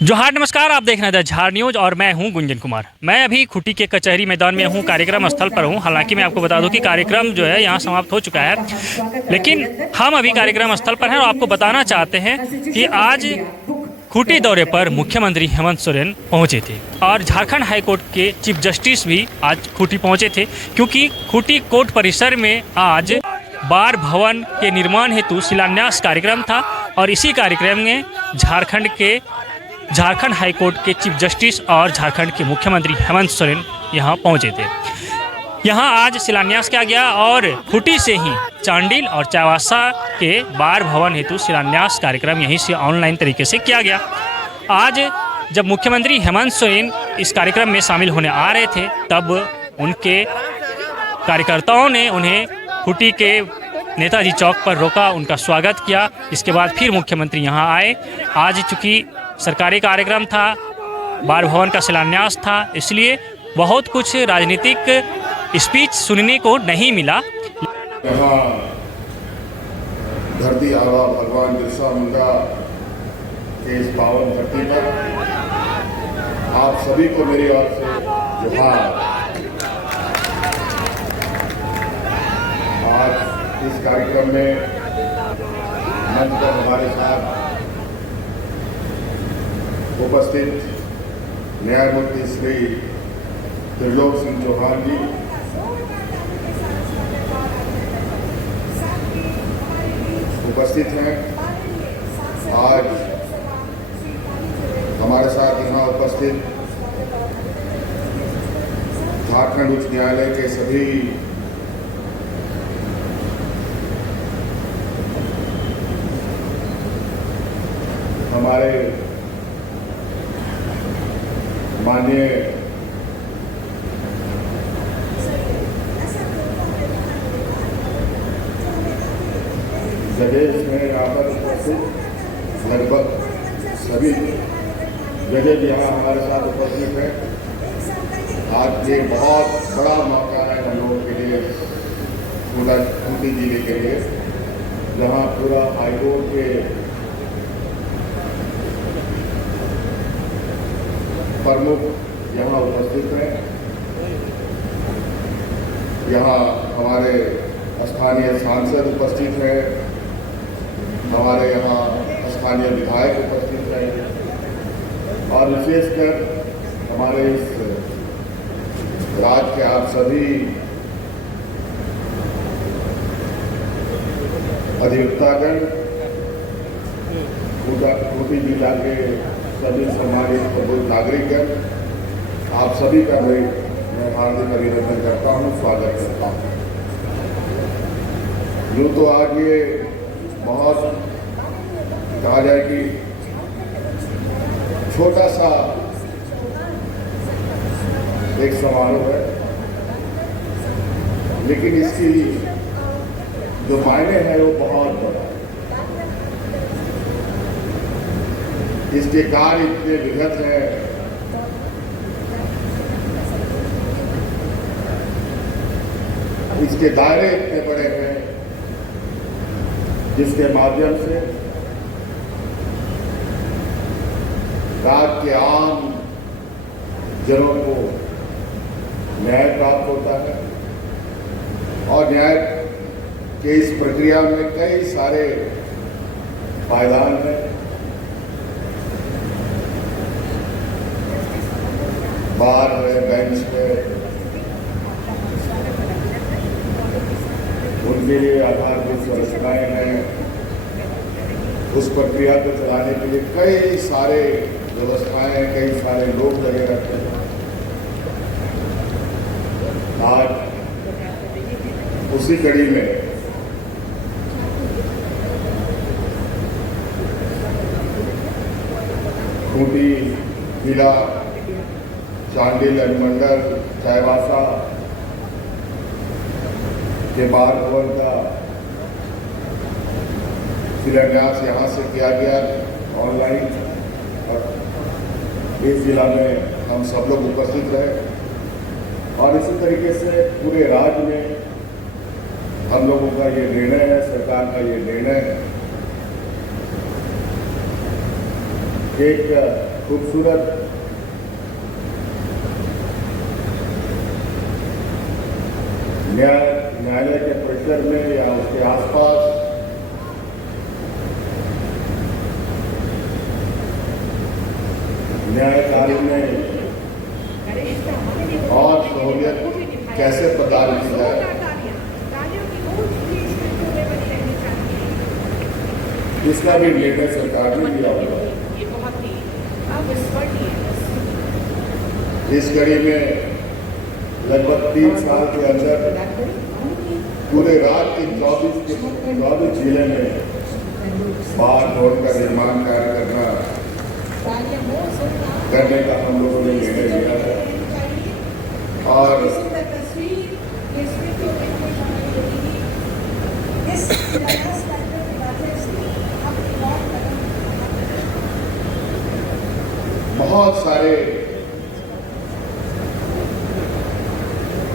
जोहार, नमस्कार। आप देख रहे हैं द झार न्यूज़ और मैं हूं गुंजन कुमार। मैं अभी खूंटी के कचहरी मैदान में हूं, कार्यक्रम स्थल पर हूं। हालांकि मैं आपको बता दूं कि कार्यक्रम जो है यहां समाप्त हो चुका है, लेकिन हम अभी कार्यक्रम स्थल पर हैं और आपको बताना चाहते हैं कि आज खूंटी दौरे पर मुख्यमंत्री हेमंत सोरेन पहुंचे थे और झारखंड हाईकोर्ट के चीफ जस्टिस भी आज खूंटी पहुंचे थे, क्योंकि खूंटी कोर्ट परिसर में आज बार भवन के निर्माण हेतु शिलान्यास कार्यक्रम था और इसी कार्यक्रम में झारखंड हाईकोर्ट के चीफ जस्टिस और झारखंड के मुख्यमंत्री हेमंत सोरेन यहां पहुंचे थे। यहां आज शिलान्यास किया गया और खूंटी से ही चांडिल और चाईबासा के बार भवन हेतु शिलान्यास कार्यक्रम यहीं से ऑनलाइन तरीके से किया गया। आज जब मुख्यमंत्री हेमंत सोरेन इस कार्यक्रम में शामिल होने आ रहे थे, तब उनके कार्यकर्ताओं ने उन्हें खूंटी के नेताजी चौक पर रोका, उनका स्वागत किया। इसके बाद फिर मुख्यमंत्री यहां आए। आज चूँकि सरकारी कार्यक्रम था, बार भवन का शिलान्यास था, इसलिए बहुत कुछ राजनीतिक स्पीच सुनने को नहीं मिला। यहाँ धरती आबा भगवान बिरसा मुंडा के इस पावन धरती पर आप सभी को मेरी ओर से जोहार। आज इस कार्यक्रम में मंच पर हमारे साथ उपस्थित न्यायमूर्ति श्री त्रिलोक सिंह चौहान जी, उपस्थित हैं। आज हमारे साथ यहाँ उपस्थित झारखंड उच्च न्यायालय के सभी हमारे माननीय जजेस में यहाँ पर उपस्थित लगभग सभी जजेज यहाँ हमारे साथ उपस्थित हैं। आज ये बहुत बड़ा मौका है हम लोगों के लिए, पूरा खूंटी जिले के लिए, जहाँ पूरा हाईकोर्ट के प्रमुख यहाँ उपस्थित हैं। यहाँ हमारे स्थानीय सांसद उपस्थित हैं, हमारे यहाँ स्थानीय विधायक उपस्थित हैं और विशेषकर हमारे इस राज्य के आप सभी अधिवक्तागण, खूंटी जिला के सभी सम्मानित प्रबुद्ध नागरिकगण, आप सभी का मैं हार्दिक अभिनंदन करता हूँ, स्वागत करता हूँ। यूँ तो आज ये बहुत कहा जाए कि छोटा सा एक समारोह है, लेकिन इसकी जो मायने हैं वो बहुत बड़ा है। इसके कार्य इतने विघत हैं, इसके दायरे इतने बड़े हैं, जिसके माध्यम से राज्य के आम जनों को न्याय प्राप्त होता है और न्याय के इस प्रक्रिया में कई सारे पायदान हैं। बार है, बेंच है, उनके लिए आधारभूत सुविधाएं हैं। उस प्रक्रिया को चलाने के लिए कई सारे व्यवस्थाएं, कई सारे लोग लगे रहते हैं। आज उसी कड़ी में खूंटी जिला, चांडिल अनुमंडल, चाईबासा के बार भवन का शिलान्यास यहाँ से किया गया ऑनलाइन और इस जिला में हम सब लोग उपस्थित रहे और इसी तरीके से पूरे राज्य में हम लोगों का ये निर्णय है, सरकार का ये निर्णय है एक खूबसूरत न्यायालय के परिसर में या उसके आसपास न्याय कार्य में और सहूलियत कैसे प्रदान की जाए, इसका भी निर्णय सरकार ने लिया होगा। इस कड़ी में लगभग 3 साल के अंदर पूरे राज्य के 24 जिले में बाढ़ रोड का निर्माण कार्य करने का हम लोगों ने निर्णय लिया है। और बहुत सारे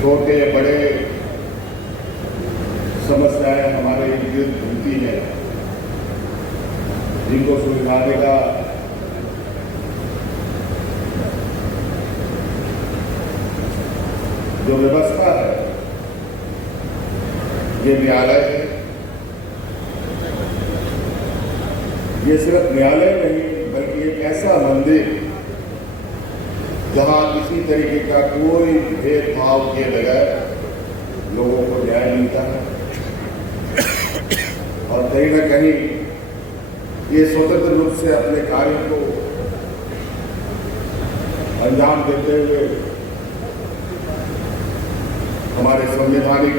छोटे बड़े समस्याएं हमारे इर्द गिर्द घूमती हैं, जिनको सुलझाने का जो व्यवस्था है ये न्यायालय है। ये सिर्फ न्यायालय नहीं बल्कि एक ऐसा मंदिर जहां किसी तरीके का कोई भेदभाव किए बगैर लोगों को न्याय मिलता है और कहीं न कहीं ये स्वतंत्र रूप से अपने कार्य को अंजाम देते हुए हमारे संवैधानिक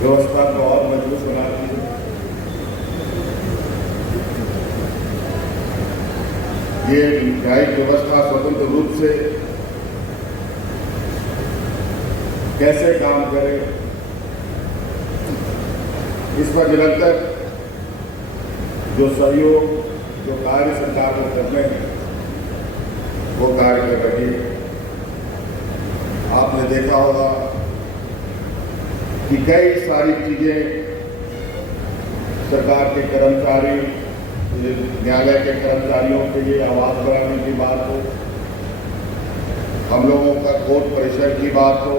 व्यवस्था को और मजबूत बनाती है। ये न्यायिक व्यवस्था स्वतंत्र रूप से कैसे काम करे, इस पर निरंतर जो सहयोग जो कार्य सरकार को करने हैं वो कार्य कर रही है। आपने देखा होगा कि कई सारी चीजें सरकार के कर्मचारी, न्यायालय के कर्मचारियों के लिए आवास बढ़ाने की बात हो, हम लोगों का कोर्ट परिसर की बात हो,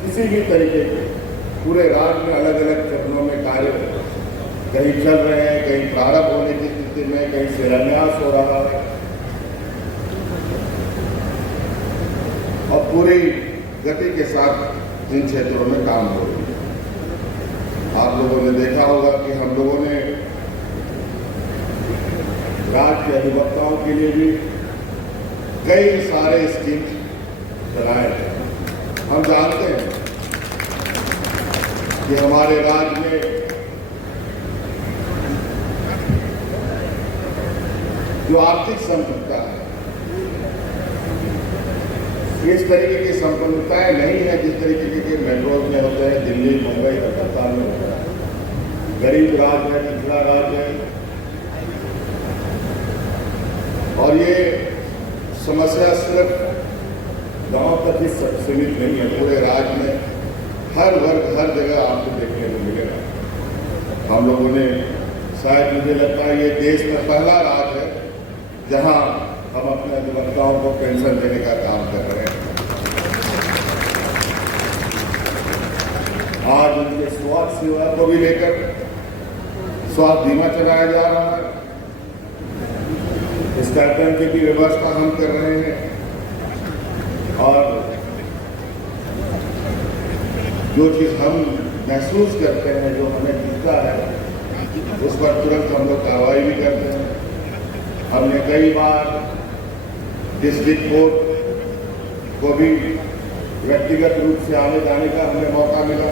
किसी भी तरीके के पूरे राज्य में अलग अलग चरणों में कार्य कहीं चल रहे हैं, कहीं प्रारंभ होने की स्थिति में, कहीं शिलान्यास हो रहा है और पूरी गति के साथ इन क्षेत्रों में काम हो रही है। आप लोगों ने देखा होगा कि हम लोगों ने राज्य के अधिवक्ताओं के लिए भी कई सारे स्कीम चलाए हैं। हम जानते हैं कि हमारे राज्य में जो आर्थिक संपन्नता है इस तरीके की संपन्नताएं नहीं है जिस तरीके के मेट्रोज में होते हैं, दिल्ली, मुंबई, कलकत्ता में होता है। गरीब राज्य है, पिछड़ा राज्य है और ये समस्या सिर्फ गांव तक ही सीमित नहीं है, पूरे राज्य में हर वर्ग हर जगह आपको देखने को मिलेगा। हम लोगों ने शायद मुझे लगता है ये देश का पहला राज्य है जहां हम अपने अधिवक्ताओं को पेंशन देने का काम कर रहे हैं। आज उनके स्वास्थ्य सेवा को भी लेकर स्वास्थ्य बीमा चलाया जा रहा है, इस कार्यक्रम की भी व्यवस्था हम कर रहे हैं और जो चीज हम महसूस करते हैं, जो हमें दिखता है, उस पर तुरंत हम लोग कार्रवाई भी करते हैं। हमने कई बार डिस्ट्रिक्ट कोर्ट को भी व्यक्तिगत रूप से आने जाने का हमें मौका मिला।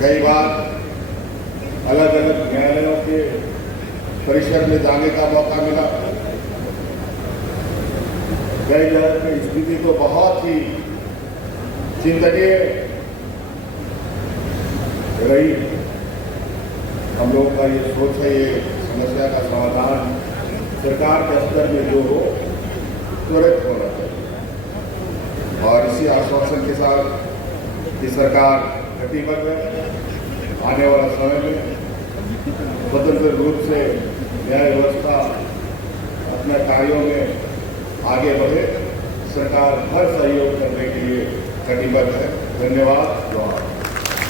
कई बार अलग अलग न्यायालयों के परिसर में जाने का मौका मिला। कई जगह की स्थिति तो बहुत ही चिंतनीय रही। हम लोगों का ये सोच है, ये समस्या का समाधान सरकार के स्तर में जो हो त्वरित होना चाहिए और इसी आश्वासन के साथ कि सरकार प्रतिबद्ध है आने वाला समय में स्वतंत्र रूप से न्याय व्यवस्था अपने कार्यों में आगे बढ़े। सरकार हर सहयोग करने के लिए कटिबद्ध है। धन्यवाद।